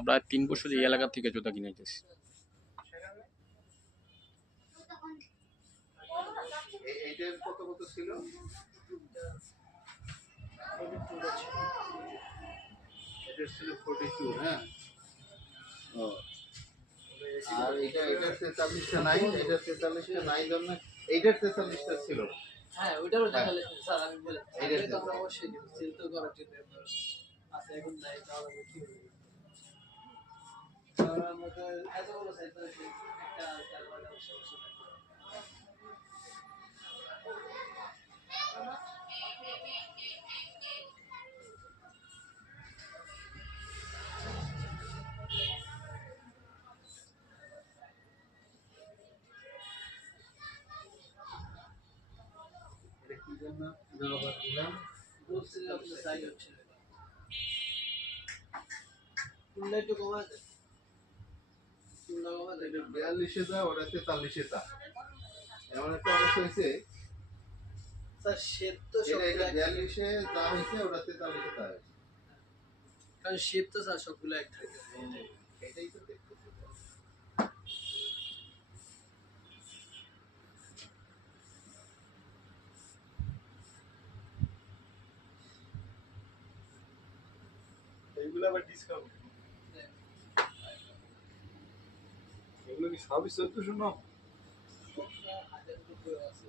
আমরা 3 বছর এই এলাকা থেকে জুতা কিনাইতেছি। এইটার কত ছিল? এটা ছিল 42, হ্যাঁ। ও, আর এটা 43টা নাই, এটা 43টা নাই জন্য এইটার 43টা ছিল। হ্যাঁ, ওইটারও দেখালে স্যার আমি বলে এইটা তো আমরা অবশ্যই সেল তো করার জন্য আছে, এখন নাই তাহলে কি হবে? আর আমরা এত বড় সাইজ তো একটা চারবার সমস্যা নাই। এটা কি জন্য ব্যবহার করলাম? বলছিল আপনার সাইজ হচ্ছে না। কোনটা একটু কমা দেন, কোনটা কমা দেন? এটা 42-এ যা, ওটা 43-এ যা। এমন একটা অবস্থা হয়েছে, স্যার শেপ তো এটা সবগুলো 42-এ যা হয়েছে, ওটা 43-এ তা হয়েছে। কারণ শেপ তো স্যার সবগুলো এক থাকে। এটাই তো দেখতেছি। এইগুলো আবার ডিসকাউন্ট, এগুলো কি সবই 1400 না? হাজার উপরে আছে।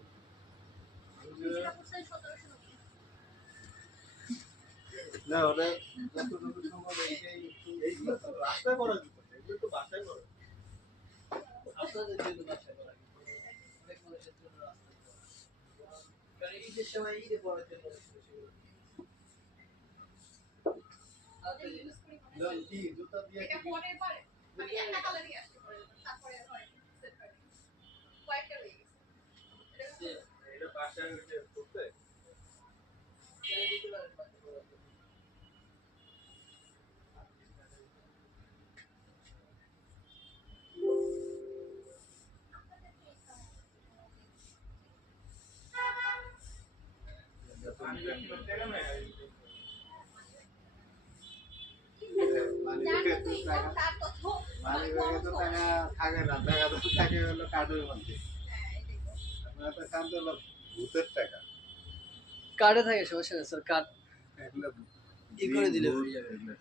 না, ওটা যতটুকু সম্ভব এইটাই এইগুলো তো রাস্তায় করা জুতো, এগুলো তো বাসায় করা। আপনাদের জন্য বাসা করা অনেক মানুষের জন্য রাস্তা করা। কারণ ঈদের সময় ঈদে পড়ার জন্য কি জুতা দিয়ে এটা পরের পারে মানে একটা কালারই আসছে তারপরে হয় সেট করে কয়েকটা হয়ে গেছে এটা বাসায় উঠে করতে পানি ব্যক্তি করতে গেলে মানিব্যাগে তো টাকা থাকে না, টাকা তো থাকে হলো কার্ডের মধ্যে। আপনার তো কার্ড হলো ভূতের টাকা। কার্ডে থাকে সমস্যা নেই স্যার, কার্ড এগুলো ই করে দিলে ভূত, হয়ে যাবে। এগুলো